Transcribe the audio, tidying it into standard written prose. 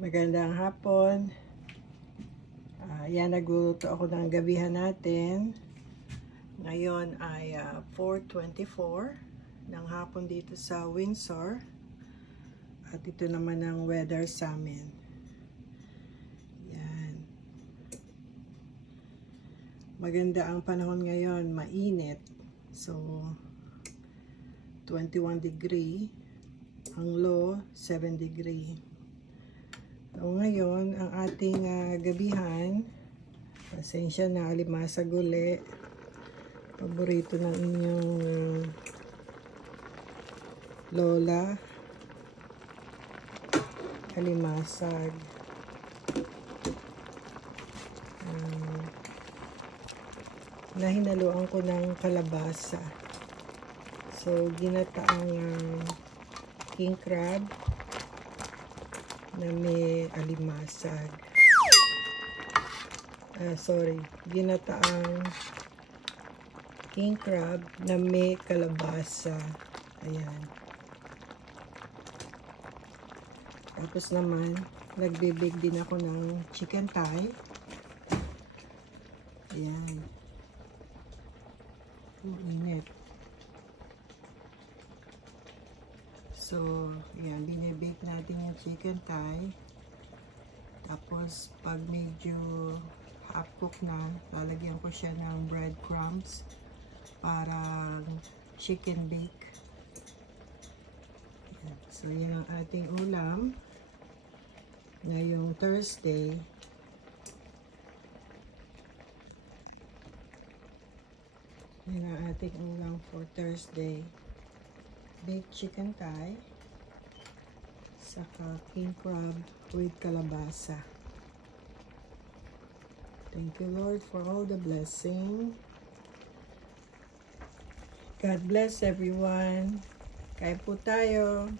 Magandang hapon. Yan, nagluluto ako ng gabihan natin. Ngayon ay 4:24 ng hapon dito sa Windsor. At ito naman ang weather sa amin. Yan. Maganda ang panahon ngayon, mainit. So, 21 degree. Ang low, 7 degree. So, ngayon, ang ating gabihan, pasensya na, alimasag uli. Paborito ng inyong lola. Alimasag. Nahinaluan ko ng kalabasa. So, ginataang king crab na may alimasag. Ginataang king crab na may kalabasa. Ayan. Tapos naman, nagbibig din ako ng chicken thigh. Ayan. Init. So, ayan, binibake natin yung chicken thigh. Tapos, pag medyo half cook na, lalagyan ko siya ng breadcrumbs para chicken bake. Ayan. So, yan ang ating ulam ngayong Thursday. Yan ang ating ulam for Thursday. Baked chicken thigh, saka king crab with kalabasa. Thank you, Lord, for all the blessing. God bless everyone. Kain po tayo.